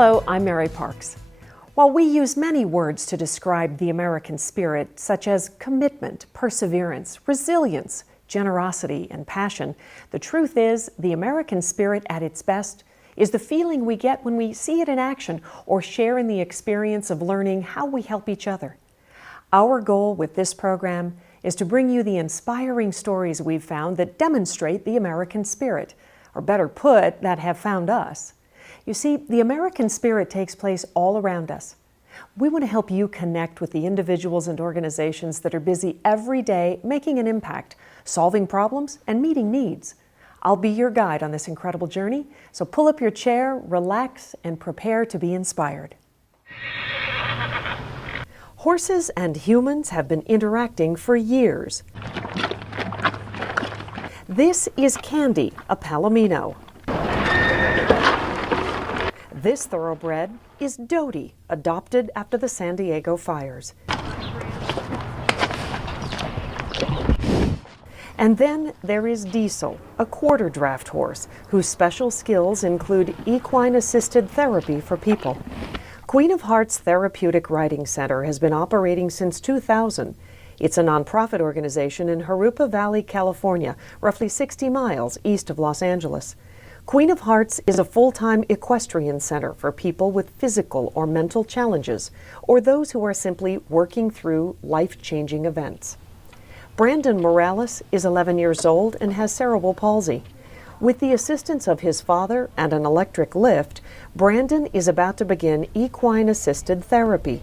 Hello, I'm Mary Parks. While we use many words to describe the American spirit, such as commitment, perseverance, resilience, generosity, and passion, the truth is the American spirit at its best is the feeling we get when we see it in action or share in the experience of learning how we help each other. Our goal with this program is to bring you the inspiring stories we've found that demonstrate the American spirit, or better put, that have found us. You see, the American spirit takes place all around us. We want to help you connect with the individuals and organizations that are busy every day making an impact, solving problems, and meeting needs. I'll be your guide on this incredible journey, so pull up your chair, relax, and prepare to be inspired. Horses and humans have been interacting for years. This is Candy, a Palomino. This thoroughbred is Dodie, adopted after the San Diego fires. And then there is Diesel, a quarter draft horse, whose special skills include equine-assisted therapy for people. Queen of Hearts Therapeutic Riding Center has been operating since 2000. It's a nonprofit organization in Jurupa Valley, California, roughly 60 miles east of Los Angeles. Queen of Hearts is a full-time equestrian center for people with physical or mental challenges, or those who are simply working through life-changing events. Brandon Morales is 11 years old and has cerebral palsy. With the assistance of his father and an electric lift, Brandon is about to begin equine-assisted therapy.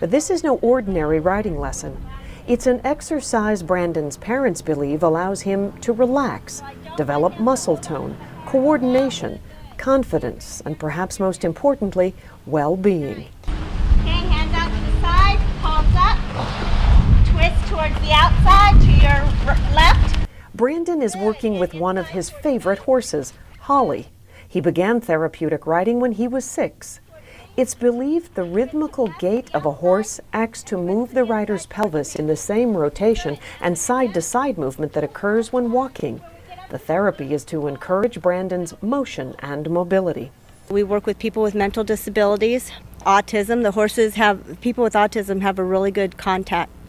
But this is no ordinary riding lesson. It's an exercise Brandon's parents believe allows him to relax, develop muscle tone, coordination, confidence, and perhaps most importantly, well-being. Okay, hands out to the side, palms up, twist towards the outside to your left. Brandon is working with one of his favorite horses, Holly. He began therapeutic riding when he was 6. It's believed the rhythmical gait of a horse acts to move the rider's pelvis in the same rotation and side-to-side movement that occurs when walking. The therapy is to encourage Brandon's motion and mobility. We work with people with mental disabilities, autism. People with autism have a really good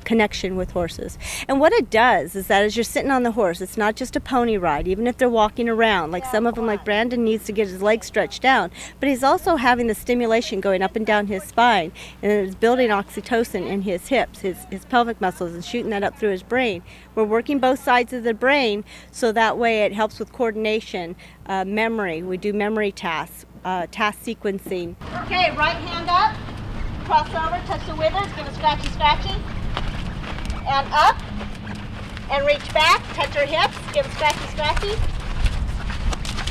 connection with horses. And what it does is that as you're sitting on the horse, it's not just a pony ride, even if they're walking around. Like some of them, like Brandon, needs to get his legs stretched down, but he's also having the stimulation going up and down his spine, and it's building oxytocin in his hips, his pelvic muscles, and shooting that up through his brain. We're working both sides of the brain, so that way it helps with coordination, memory. We do memory tasks, task sequencing. Okay, right hand up, cross over, touch the withers, give a scratchy. And up, and reach back, touch your hips, give a scratchy.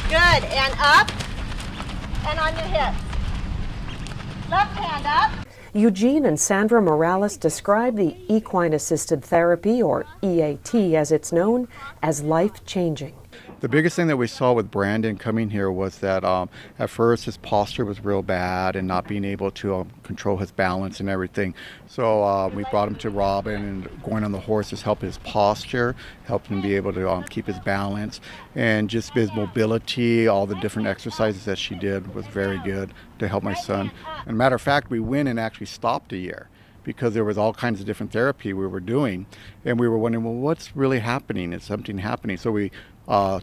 Good, and up, and on your hips. Left hand up. Eugene and Sandra Morales describe the equine-assisted therapy, or EAT as it's known, as life-changing. The biggest thing that we saw with Brandon coming here was that at first his posture was real bad and not being able to control his balance and everything. So we brought him to Robin, and going on the horse has helped his posture, helped him be able to keep his balance, and just his mobility. All the different exercises that she did was very good to help my son. And matter of fact, we went and actually stopped a year, because there was all kinds of different therapy we were doing, and we were wondering, well, what's really happening? Is something happening? So we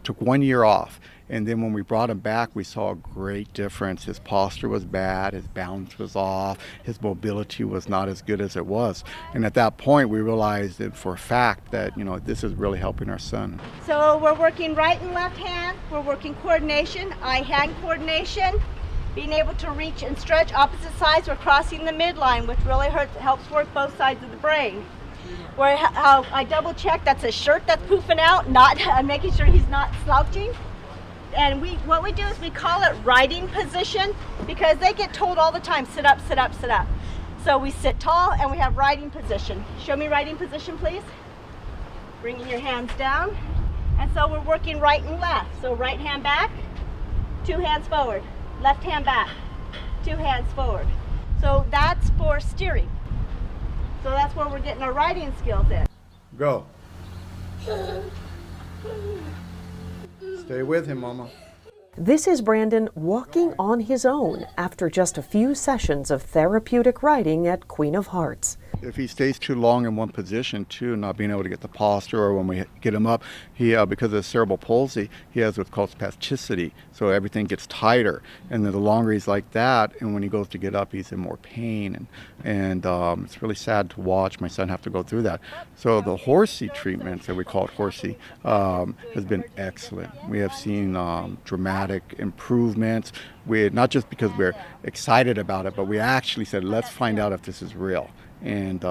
took 1 year off, and then when we brought him back, we saw a great difference. His posture was bad, his balance was off, his mobility was not as good as it was. And at that point, we realized that for a fact that, this is really helping our son. So we're working right and left hand, we're working coordination, eye-hand coordination, being able to reach and stretch opposite sides. We're crossing the midline, which really helps work both sides of the brain. Where I double check, that's a shirt that's poofing out, not making sure he's not slouching. And what we do is we call it riding position, because they get told all the time, sit up, sit up, sit up. So we sit tall and we have riding position. Show me riding position, please. Bringing your hands down. And so we're working right and left. So right hand back, 2 hands forward. Left hand back, 2 hands forward. So that's for steering. So that's where we're getting our riding skills in. Go. Stay with him, Mama. This is Brandon walking on his own after just a few sessions of therapeutic riding at Queen of Hearts. If he stays too long in one position, too, not being able to get the posture, or when we get him up, he because of cerebral palsy, he has what's called spasticity, so everything gets tighter. And then the longer he's like that, and when he goes to get up, he's in more pain, and it's really sad to watch my son have to go through that. So the horsey treatments, that we call it horsey, has been excellent. We have seen dramatic improvements. Not just because we're excited about it, but we actually said, let's find out if this is real. And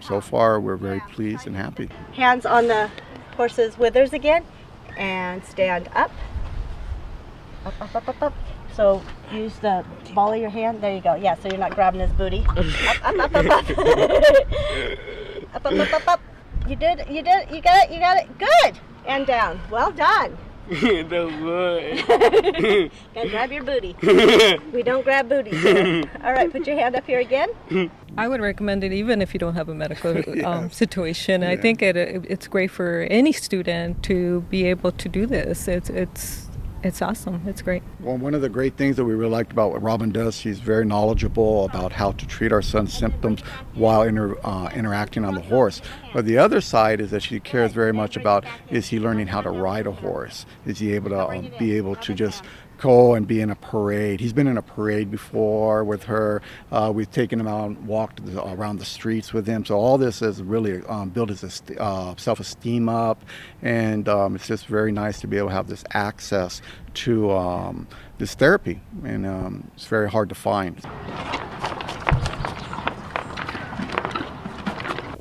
so far, we're very pleased and happy. Hands on the horse's withers again, and stand up. Up, up, up, up, up. So use the ball of your hand. There you go. Yeah, so you're not grabbing his booty. Up, up, up, up, up. Up, up, up, up, up. You did it. You got it. Good. And down. Well done. That was Gotta grab your booty. We don't grab booties here. All right, put your hand up here again. I would recommend it even if you don't have a medical situation. I think it's great for any student to be able to do this. It's awesome. It's great. Well, one of the great things that we really liked about what Robin does, she's very knowledgeable about how to treat our son's symptoms while interacting on the horse. But the other side is that she cares very much about, is he learning how to ride a horse? Is he able to just go and be in a parade? He's been in a parade before with her. We've taken him out and walked around the streets with him. So all this has really built his self-esteem up, and it's just very nice to be able to have this access to this therapy, and it's very hard to find.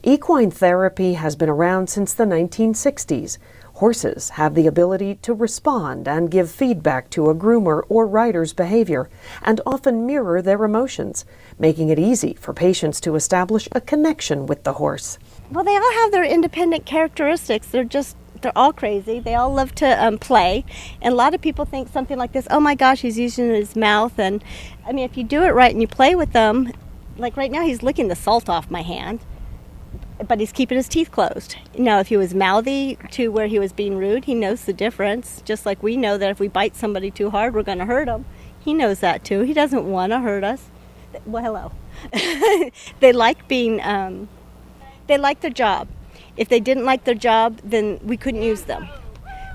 Equine therapy has been around since the 1960s. Horses have the ability to respond and give feedback to a groomer or rider's behavior, and often mirror their emotions, making it easy for patients to establish a connection with the horse. Well, they all have their independent characteristics. They're all crazy. They all love to play. And a lot of people think something like this, oh my gosh, he's using his mouth. And I mean, if you do it right and you play with them, like right now he's licking the salt off my hand, but he's keeping his teeth closed. Now, if he was mouthy to where he was being rude, he knows the difference. Just like we know that if we bite somebody too hard, we're going to hurt him. He knows that too. He doesn't want to hurt us. Well, hello. They like they like their job. If they didn't like their job, then we couldn't use them.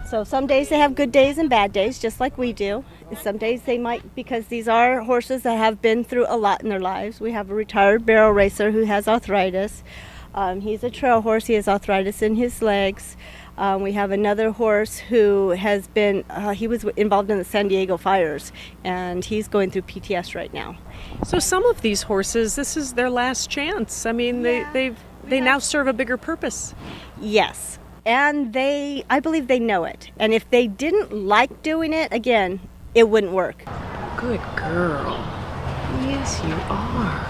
So some days they have good days and bad days, just like we do. And some days they might, because these are horses that have been through a lot in their lives. We have a retired barrel racer who has arthritis. He's a trail horse. He has arthritis in his legs. We have another horse who has been, he was involved in the San Diego fires, and he's going through PTS right now. So some of these horses, this is their last chance. I mean, they now serve a bigger purpose. Yes, and I believe they know it. And if they didn't like doing it, again, it wouldn't work. Good girl. Yes, you are.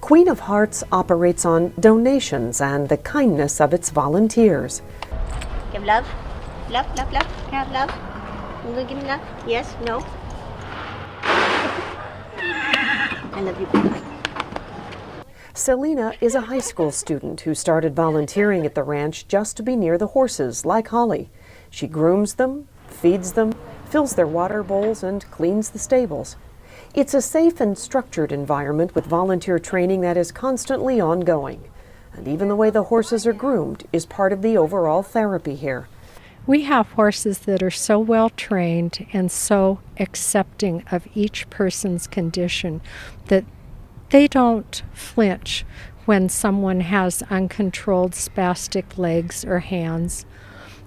Queen of Hearts operates on donations and the kindness of its volunteers. Give love. Love, love, love. Can I have love? You gonna give me love? Yes? No? I love you. Selena is a high school student who started volunteering at the ranch just to be near the horses, like Holly. She grooms them, feeds them, fills their water bowls, and cleans the stables. It's a safe and structured environment with volunteer training that is constantly ongoing. And even the way the horses are groomed is part of the overall therapy here. We have horses that are so well trained and so accepting of each person's condition that they don't flinch when someone has uncontrolled spastic legs or hands.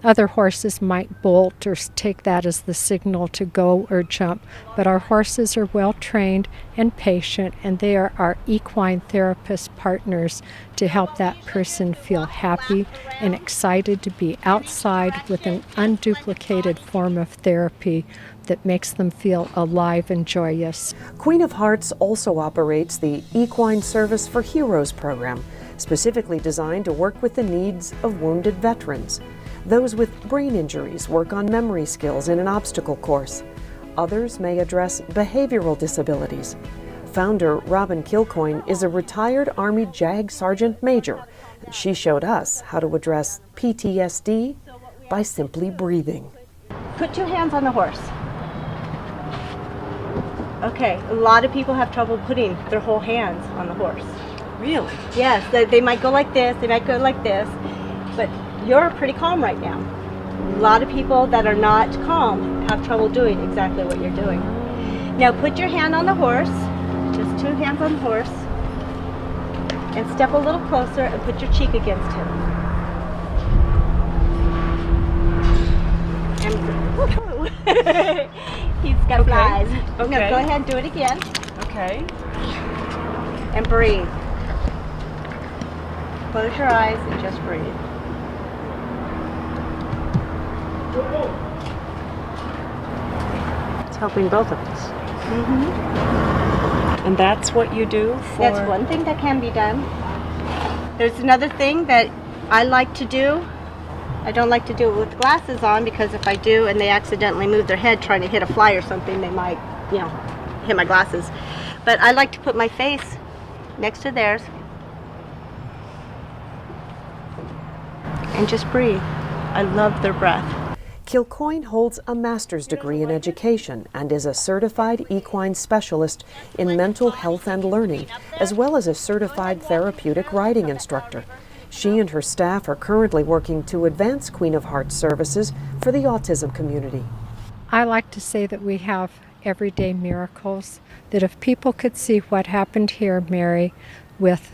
Other horses might bolt or take that as the signal to go or jump, but our horses are well trained and patient, and they are our equine therapist partners to help that person feel happy and excited to be outside with an unduplicated form of therapy that makes them feel alive and joyous. Queen of Hearts also operates the Equine Service for Heroes program, specifically designed to work with the needs of wounded veterans. Those with brain injuries work on memory skills in an obstacle course. Others may address behavioral disabilities. Founder Robin Kilcoyne is a retired Army JAG Sergeant Major, and she showed us how to address PTSD by simply breathing. Put 2 hands on the horse. Okay, a lot of people have trouble putting their whole hands on the horse. Really? Yes, they might go like this, they might go like this, but you're pretty calm right now. A lot of people that are not calm have trouble doing exactly what you're doing. Now put your hand on the horse, just 2 hands on the horse, and step a little closer and put your cheek against him. And he's got flies. Okay. No, go ahead and do it again. Okay. And breathe. Close your eyes and just breathe. It's helping both of us. Mm-hmm. And that's what you do for... That's one thing that can be done. There's another thing that I like to do. I don't like to do it with glasses on, because if I do and they accidentally move their head trying to hit a fly or something, they might, hit my glasses. But I like to put my face next to theirs and just breathe. I love their breath. Kilcoyne holds a master's degree in education and is a certified equine specialist in mental health and learning, as well as a certified therapeutic riding instructor. She and her staff are currently working to advance Queen of Hearts services for the autism community. I like to say that we have everyday miracles, that if people could see what happened here, Mary, with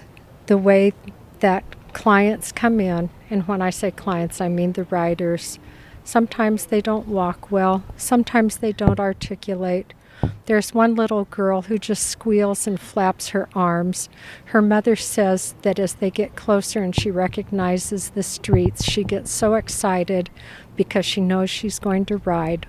the way that clients come in, and when I say clients, I mean the riders. Sometimes they don't walk well, sometimes they don't articulate. There's one little girl who just squeals and flaps her arms. Her mother says that as they get closer and she recognizes the streets, she gets so excited because she knows she's going to ride.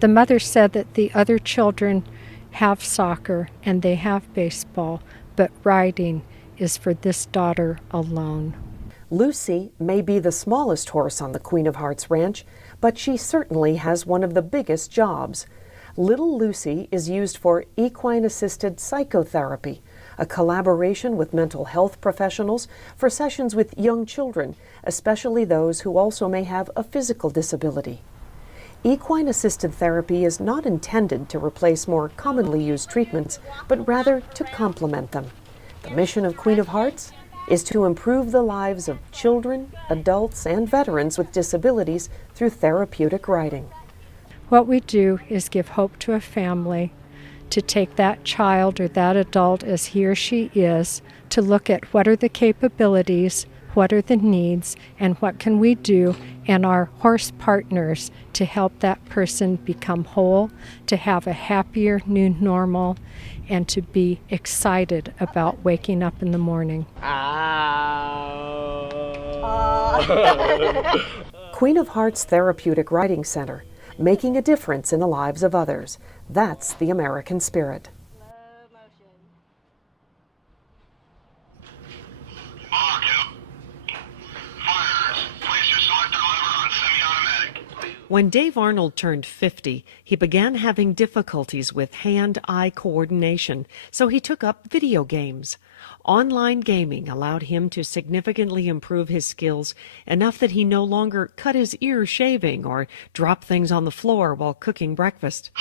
The mother said that the other children have soccer and they have baseball, but riding is for this daughter alone. Lucy may be the smallest horse on the Queen of Hearts ranch, but she certainly has one of the biggest jobs. Little Lucy is used for equine-assisted psychotherapy, a collaboration with mental health professionals for sessions with young children, especially those who also may have a physical disability. Equine-assisted therapy is not intended to replace more commonly used treatments, but rather to complement them. The mission of Queen of Hearts is to improve the lives of children, adults, and veterans with disabilities through therapeutic riding. What we do is give hope to a family to take that child or that adult as he or she is, to look at what are the capabilities, what are the needs, and what can we do and our horse partners to help that person become whole, to have a happier new normal, and to be excited about waking up in the morning. Queen of Hearts Therapeutic Riding Center, making a difference in the lives of others. That's the American spirit. When Dave Arnold turned 50, he began having difficulties with hand-eye coordination, so he took up video games. Online gaming allowed him to significantly improve his skills, enough that he no longer cut his ears shaving or dropped things on the floor while cooking breakfast.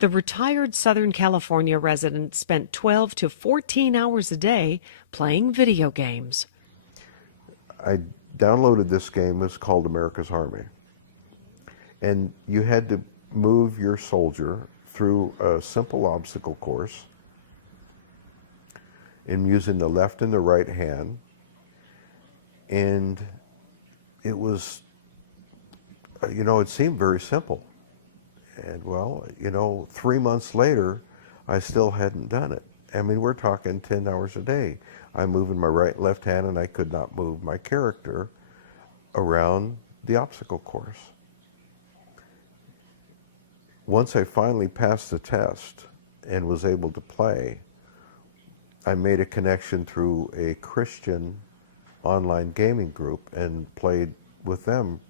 The retired Southern California resident spent 12 to 14 hours a day playing video games. I downloaded this game. It's called America's Army. And you had to move your soldier through a simple obstacle course in using the left and the right hand. And it was, it seemed very simple. And well, 3 months later, I still hadn't done it. I mean, we're talking 10 hours a day. I'm moving my right and left hand, and I could not move my character around the obstacle course. Once I finally passed the test and was able to play, I made a connection through a Christian online gaming group and played with them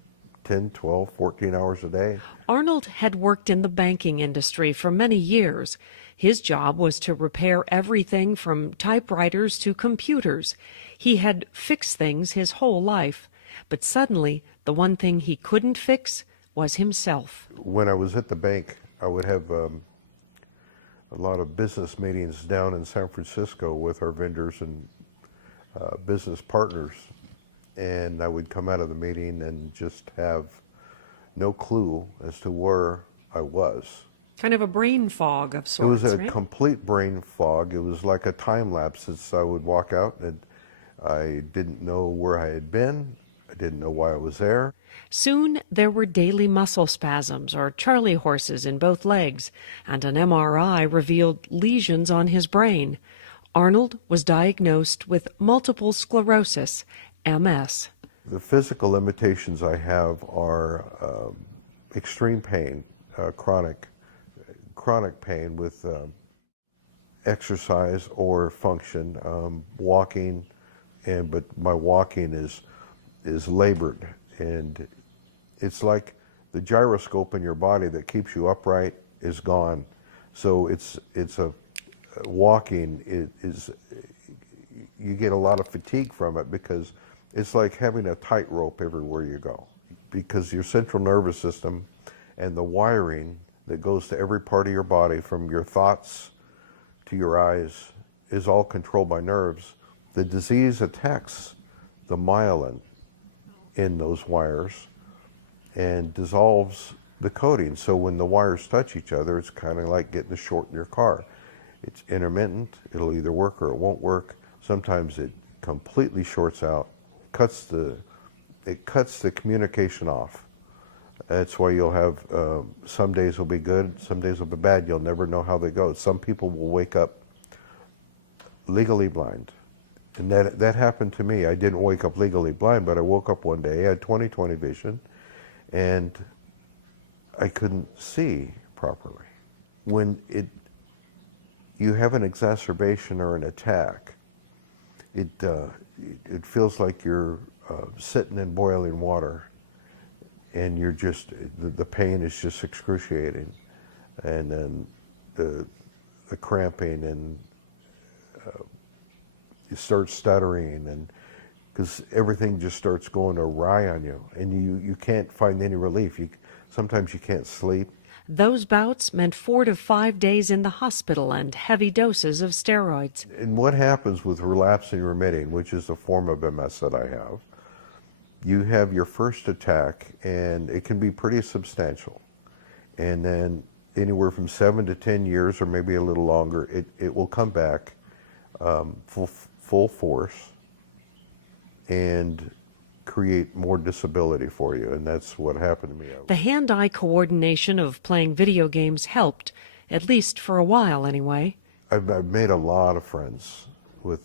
10, 12, 14 hours a day. Arnold had worked in the banking industry for many years. His job was to repair everything from typewriters to computers. He had fixed things his whole life. But suddenly, the one thing he couldn't fix was himself. When I was at the bank, I would have a lot of business meetings down in San Francisco with our vendors and business partners. And I would come out of the meeting and just have no clue as to where I was. Kind of a brain fog of sorts, It was a right? complete brain fog. It was like a time lapse as I would walk out, and I didn't know where I had been. I didn't know why I was there. Soon there were daily muscle spasms or Charlie horses in both legs, and an MRI revealed lesions on his brain. Arnold was diagnosed with multiple sclerosis, MS. The physical limitations I have are extreme pain, chronic pain with exercise or function, walking, but my walking is labored, and it's like the gyroscope in your body that keeps you upright is gone. So it's a walking is you get a lot of fatigue from it because it's like having a tightrope everywhere you go, because your central nervous system and the wiring that goes to every part of your body, from your thoughts to your eyes, is all controlled by nerves. The disease attacks the myelin in those wires and dissolves the coating. So when the wires touch each other, it's kind of like getting a short in your car. It's intermittent. It'll either work or it won't work. Sometimes it completely shorts out, it cuts the communication off. That's why you'll have some days will be good, some days will be bad. You'll never know how they go. Some people will wake up legally blind. And that happened to me. I didn't wake up legally blind, but I woke up one day, I had 20/20 vision, and I couldn't see properly. When you have an exacerbation or an attack, it feels like you're sitting in boiling water, and you're just, the pain is just excruciating, and then the cramping, and you start stuttering, and because everything just starts going awry on you, and you can't find any relief. Sometimes you can't sleep. Those bouts meant 4 to 5 days in the hospital and heavy doses of steroids. And what happens with relapsing remitting, which is a form of MS that I have, you have your first attack, and it can be pretty substantial. And then anywhere from 7 to 10 years, or maybe a little longer, it will come back full force and create more disability for you, and that's what happened to me. The hand-eye coordination of playing video games helped, at least for a while anyway. I've made a lot of friends with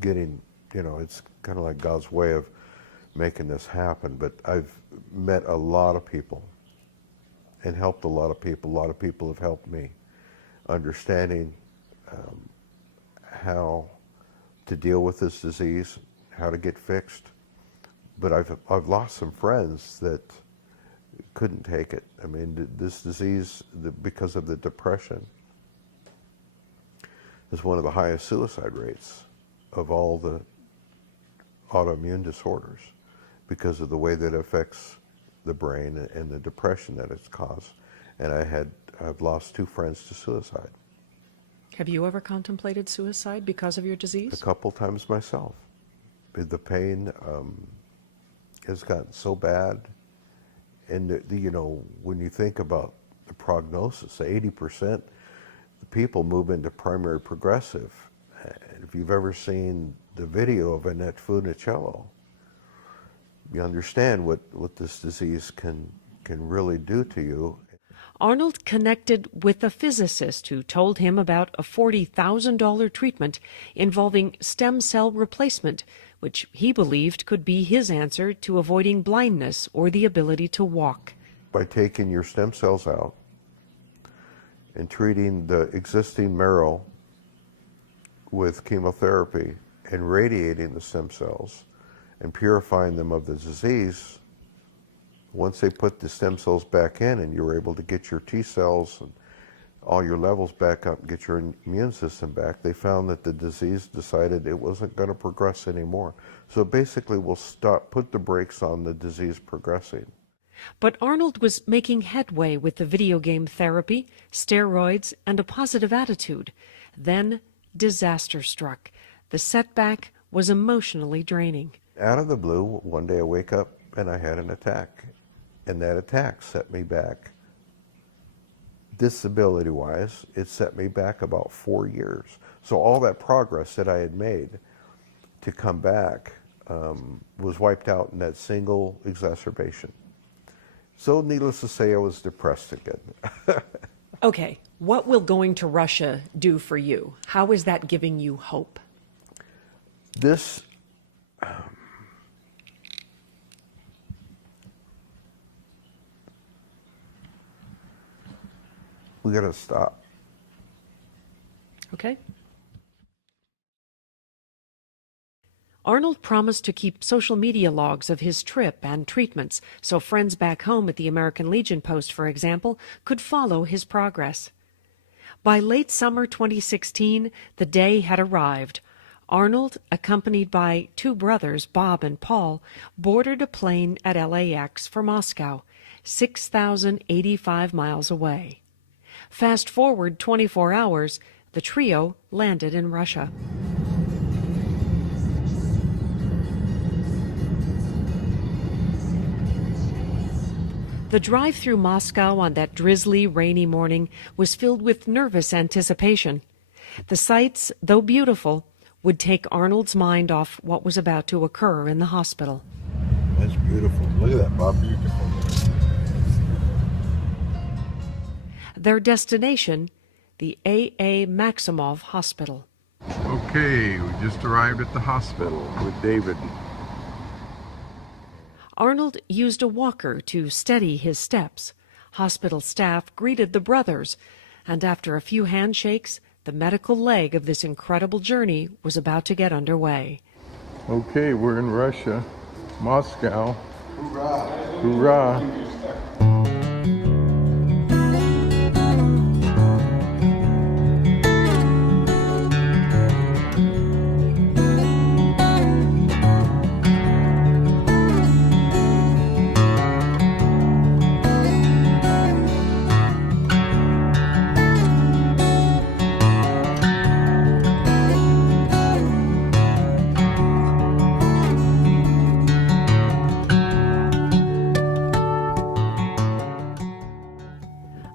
getting, it's kind of like God's way of making this happen, but I've met a lot of people and helped a lot of people. A lot of people have helped me understanding how to deal with this disease, how to get fixed. But I've lost some friends that couldn't take it. I mean, this disease, because of the depression, is one of the highest suicide rates of all the autoimmune disorders, because of the way that it affects the brain and the depression that it's caused. And I've lost 2 friends to suicide. Have you ever contemplated suicide because of your disease? A couple times myself. The pain has gotten so bad, and when you think about the prognosis, 80% of people move into primary progressive. And if you've ever seen the video of Annette Funicello, you understand what this disease can really do to you. Arnold connected with a physicist who told him about a $40,000 treatment involving stem cell replacement, which he believed could be his answer to avoiding blindness or the ability to walk. By taking your stem cells out and treating the existing marrow with chemotherapy and radiating the stem cells and purifying them of the disease, Once they put the stem cells back in and you were able to get your T cells and all your levels back up and get your immune system back, they found that the disease decided it wasn't going to progress anymore. So basically we'll put the brakes on the disease progressing. But Arnold was making headway with the video game therapy, steroids, and a positive attitude. Then disaster struck. The setback was emotionally draining. Out of the blue, one day I wake up and I had an attack. And that attack set me back. Disability-wise, it set me back about 4 years. So all that progress that I had made to come back was wiped out in that single exacerbation. So needless to say, I was depressed again. Okay, what will going to Russia do for you? How is that giving you hope? This, we got to stop. Okay. Arnold promised to keep social media logs of his trip and treatments so friends back home at the American Legion Post, for example, could follow his progress. By late summer 2016, the day had arrived. Arnold, accompanied by 2 brothers, Bob and Paul, boarded a plane at LAX for Moscow, 6,085 miles away. Fast forward 24 hours, the trio landed in Russia. The drive through Moscow on that drizzly, rainy morning was filled with nervous anticipation. The sights, though beautiful, would take Arnold's mind off what was about to occur in the hospital. That's beautiful. Look at that, Bob. Beautiful. Their destination, the A.A. Maximov Hospital. Okay, we just arrived at the hospital with David. Arnold used a walker to steady his steps. Hospital staff greeted the brothers, and after a few handshakes, the medical leg of this incredible journey was about to get underway. Okay, we're in Russia, Moscow. Hoorah! Hoorah!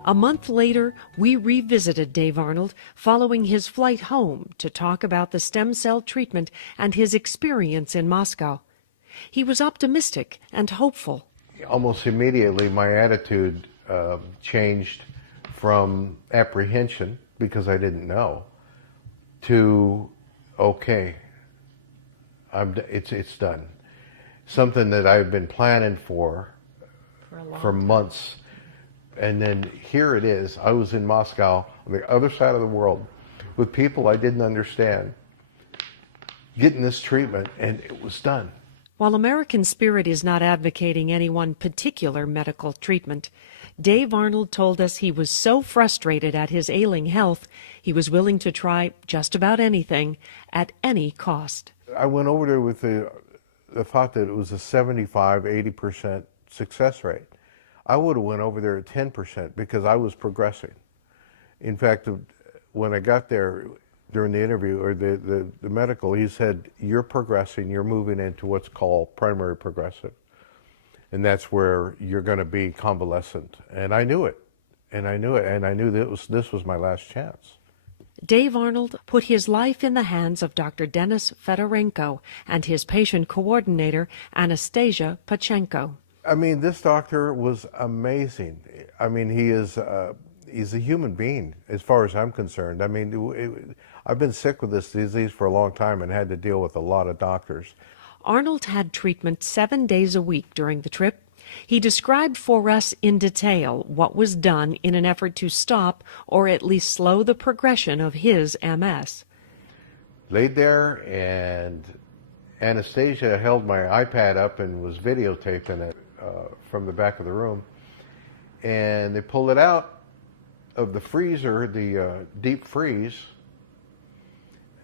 A month later, we revisited Dave Arnold following his flight home to talk about the stem cell treatment and his experience in Moscow. He was optimistic and hopeful. Almost immediately, my attitude changed from apprehension, because I didn't know, to, okay, it's done. Something that I've been planning for months. And then here it is. I was in Moscow, on the other side of the world, with people I didn't understand, getting this treatment, and it was done. While American Spirit is not advocating any one particular medical treatment, Dave Arnold told us he was so frustrated at his ailing health, he was willing to try just about anything at any cost. I went over there with the thought that it was a 75-80% success rate. I would have went over there at 10% because I was progressing. In fact, when I got there during the interview, or the medical, he said, you're progressing, you're moving into what's called primary progressive. And that's where you're going to be convalescent. And I knew it. And I knew it. And I knew that this was my last chance. Dave Arnold put his life in the hands of Dr. Denis Fedorenko and his patient coordinator, Anastasia Pachenko. I mean, this doctor was amazing. I mean, he's a human being, as far as I'm concerned. I mean, I've been sick with this disease for a long time and had to deal with a lot of doctors. Arnold had treatment 7 days a week during the trip. He described for us in detail what was done in an effort to stop or at least slow the progression of his MS. Laid there, and Anastasia held my iPad up and was videotaping it. from the back of the room, and they pulled it out of the freezer, the deep freeze.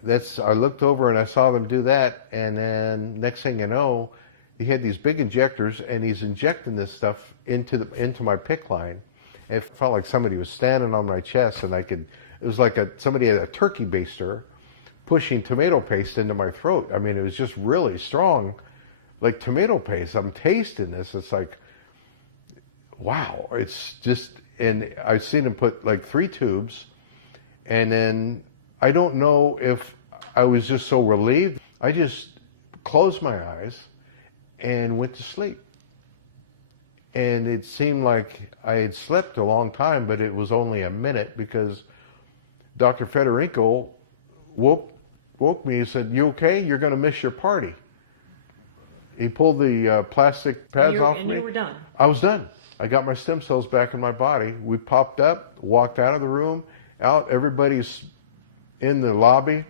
I looked over and I saw them do that, and then next thing you know, he had these big injectors, and he's injecting this stuff into my PICC line. And it felt like somebody was standing on my chest, and it was like somebody had a turkey baster pushing tomato paste into my throat. I mean, it was just really strong, like tomato paste. I'm tasting this. It's like, wow. It's just, and I've seen him put like 3 tubes, and then I don't know if I was just so relieved. I just closed my eyes and went to sleep. And it seemed like I had slept a long time, but it was only a minute, because Dr. Federico woke me and said, "You okay? You're going to miss your party." He pulled the plastic pads off me. And you were done. I was done. I got my stem cells back in my body. We popped up, walked out of the room, out. Everybody's in the lobby.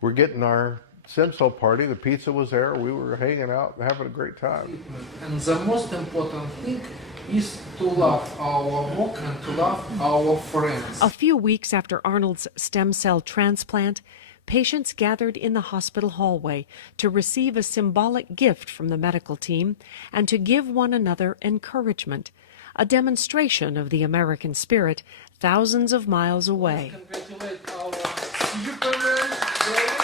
We're getting our stem cell party. The pizza was there. We were hanging out and having a great time. And the most important thing is to love our work and to love our friends. A few weeks after Arnold's stem cell transplant, patients gathered in the hospital hallway to receive a symbolic gift from the medical team and to give one another encouragement, a demonstration of the American spirit thousands of miles away. Congratulate our Superman, Dave.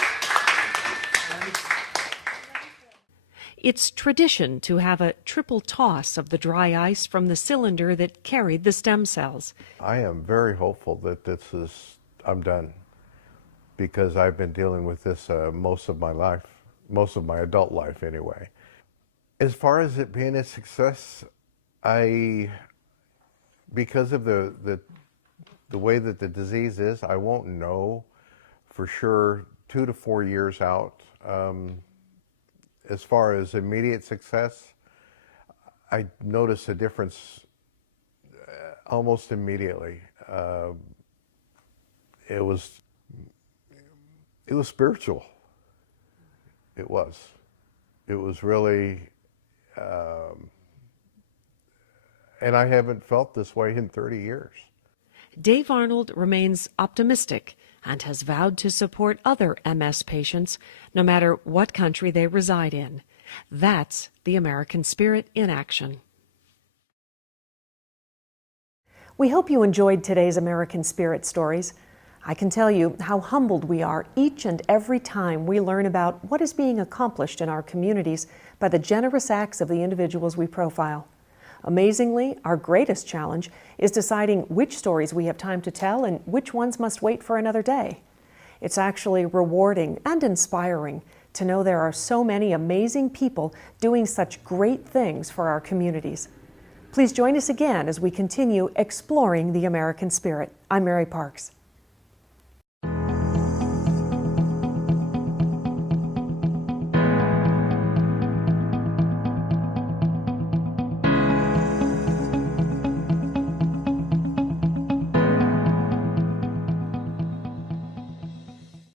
It's tradition to have a triple toss of the dry ice from the cylinder that carried the stem cells. I am very hopeful that I'm done, because I've been dealing with this most of my life, most of my adult life anyway. As far as it being a success, because of the way that the disease is, I won't know for sure 2 to 4 years out. As far as immediate success, I noticed a difference almost immediately. It was spiritual. It was really, and I haven't felt this way in 30 years. Dave Arnold remains optimistic and has vowed to support other MS patients no matter what country they reside in. That's the American spirit in action. We hope you enjoyed today's American Spirit stories. I can tell you how humbled we are each and every time we learn about what is being accomplished in our communities by the generous acts of the individuals we profile. Amazingly, our greatest challenge is deciding which stories we have time to tell and which ones must wait for another day. It's actually rewarding and inspiring to know there are so many amazing people doing such great things for our communities. Please join us again as we continue exploring the American spirit. I'm Mary Parks.